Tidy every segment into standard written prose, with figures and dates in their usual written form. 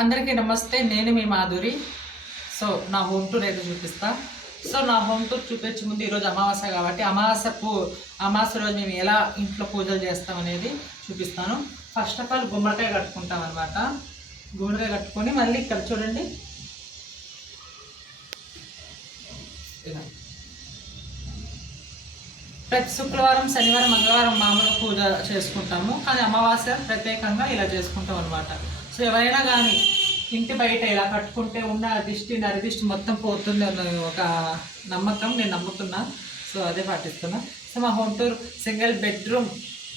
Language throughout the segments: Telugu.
అందరికీ నమస్తే. నేను మీ మాధురి. సో నా హోమ్ టూర్ అయితే చూపిస్తా. సో నా హోమ్ టూర్ చూపించే ముందు ఈరోజు అమావాస్య కాబట్టి అమావాస్య రోజు మేము ఎలా ఇంట్లో పూజలు చేస్తాం అనేది చూపిస్తాను. ఫస్ట్ ఆఫ్ ఆల్ గుమ్మడికాయ కట్టుకుంటాం అనమాట. గుమ్మడికాయ కట్టుకొని మళ్ళీ ఇక్కడ చూడండి, ప్రతి శుక్రవారం, శనివారం, మంగళవారం మామూలు పూజ చేసుకుంటాము. కానీ అమావాస్య ప్రత్యేకంగా ఇలా చేసుకుంటాం అనమాట. సో ఎవరైనా కానీ ఇంటి బయట ఇలా కట్టుకుంటే ఉన్న దిష్టి నరిదిష్టి మొత్తం పోతుంది అన్న ఒక నమ్మకం, నేను నమ్ముతున్నా. సో అదే పాటిస్తున్నా. సో మా హోమ్ టూర్ సింగిల్ బెడ్రూమ్,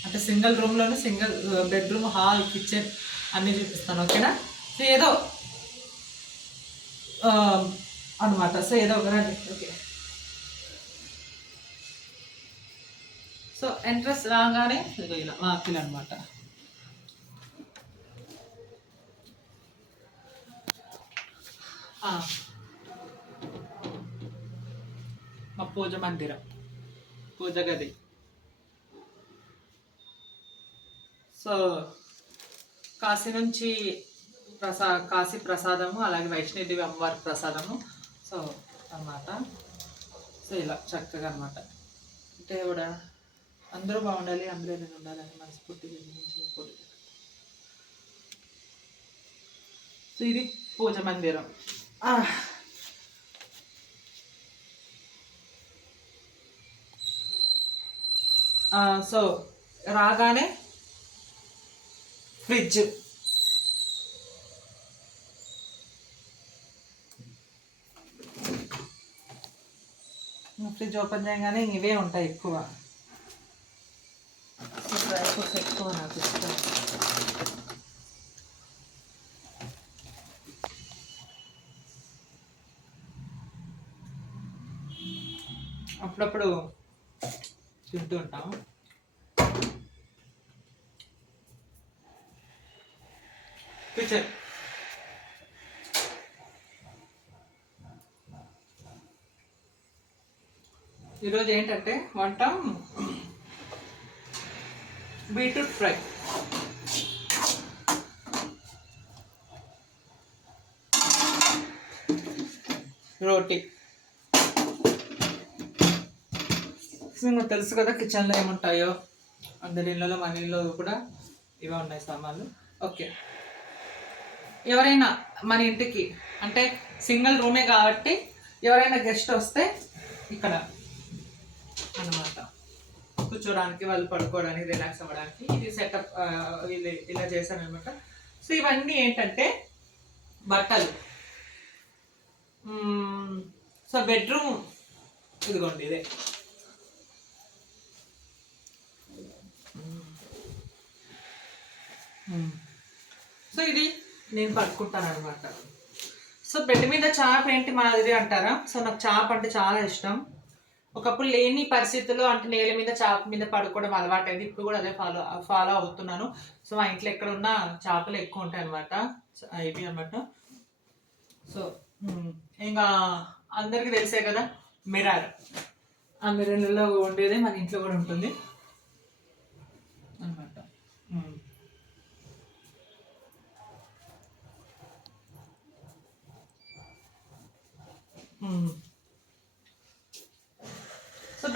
అంటే సింగిల్ రూమ్లోనే సింగిల్ బెడ్రూమ్, హాల్, కిచెన్ అన్నీ చూపిస్తాను. ఓకేనా? సో ఏదో అనమాట. సో ఏదో ఒక రండి. ఓకే. సో ఎంట్రెన్స్ రాగానే ఇలా వాకిల్ అనమాట. మా పూజ మందిరం, పూజ గది. సో కాశీ నుంచి కాశీ ప్రసాదము, అలాగే వైష్ణోదేవి అమ్మవారి ప్రసాదము. సో అన్నమాట. సో ఇలా చక్కగా అనమాట. దేవుడా అందరూ బాగుండాలి, అందరూ నేను ఉండాలని మనస్ఫూర్తిగా కోరుకుంటున్నాను. సో ఇది పూజ మందిరం. సో రాగానే ఫ్రిడ్జ్, ఫ్రిడ్జ్ ఓపెన్ చేయగానే ఇవే ఉంటాయి ఎక్కువ. డ్రై ఫ్రూట్స్ ఎక్కువ నాకు ఇష్టం. అప్పుడప్పుడు తింటూ ఉంటాము. కిచెన్, ఈరోజు ఏంటంటే వంట బీట్రూట్ ఫ్రై. రోటీ. మీకు తెలుసు కదా కిచెన్లో ఏముంటాయో. అందరి ఇళ్ళలో, మన ఇళ్ళలో కూడా ఇవే ఉన్నాయి సామాన్లు. ఓకే. ఎవరైనా మన ఇంటికి, అంటే సింగిల్ రూమే కాబట్టి ఎవరైనా గెస్ట్ వస్తే ఇక్కడ అన్నమాట కూర్చోడానికి, వాళ్ళు పడుకోవడానికి, రిలాక్స్ అవ్వడానికి ఇది సెటప్ ఇలా చేశాను అనమాట. సో ఇవన్నీ ఏంటంటే బట్టలు. సో బెడ్రూమ్ ఇదిగోండి, ఇదే. సో ఇది నేను పడుకుంటాను అనమాట. సో బెడ్ మీద చాప ఏంటి మాదిరి అంటారా? సో నాకు చాప అంటే చాలా ఇష్టం. ఒకప్పుడు లేని పరిస్థితుల్లో అంటే నేల మీద చాప మీద పడుకోవడం అలవాటైంది. ఇప్పుడు కూడా అదే ఫాలో అవుతున్నాను. సో మా ఇంట్లో ఎక్కడ ఉన్నా చేపలు ఎక్కువ ఉంటాయి అనమాట. ఇవి అనమాట. సో ఇంకా అందరికీ తెలిసే కదా మిర్రర్. ఆ మిర్రర్లో ఉండేదే మన ఇంట్లో కూడా ఉంటుంది అనమాట. సో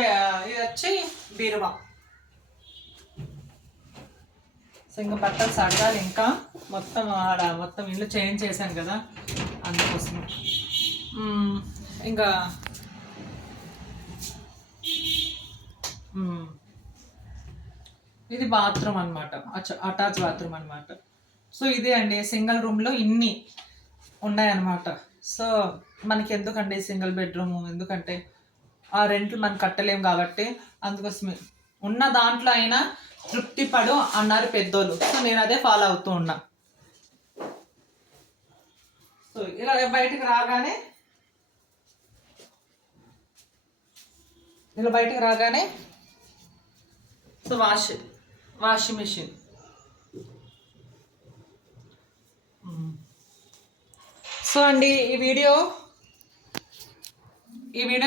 ఇది వచ్చి బీరువా. సో ఇంకా బట్టలు సడగాలి. ఇంకా మొత్తం ఇల్లు చేంజ్ చేశాను కదా, అందుకోసం. ఇంకా ఇది బాత్రూమ్ అనమాట, అటాచ్ బాత్రూమ్ అనమాట. సో ఇదే అండి, సింగిల్ రూమ్లో ఇన్ని ఉన్నాయన్నమాట. సో మనకి ఎందుకండి సింగిల్ బెడ్రూమ్, ఎందుకంటే ఆ రెంట్లు మనం కట్టలేం కాబట్టి అందుకోసమే ఉన్న దాంట్లో అయినా తృప్తి పడు అన్నారు పెద్దోళ్ళు. సో నేను అదే ఫాలో అవుతూ ఉన్నా. సో ఇలా బయటకు రాగానే సో వాషింగ్ మెషిన్. సో అండి ఈ వీడియో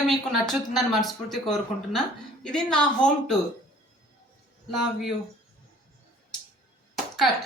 మీకు నచ్చుతుందని మనస్ఫూర్తి కోరుకుంటున్నా. ఇది నా home tour. Love you. Cut.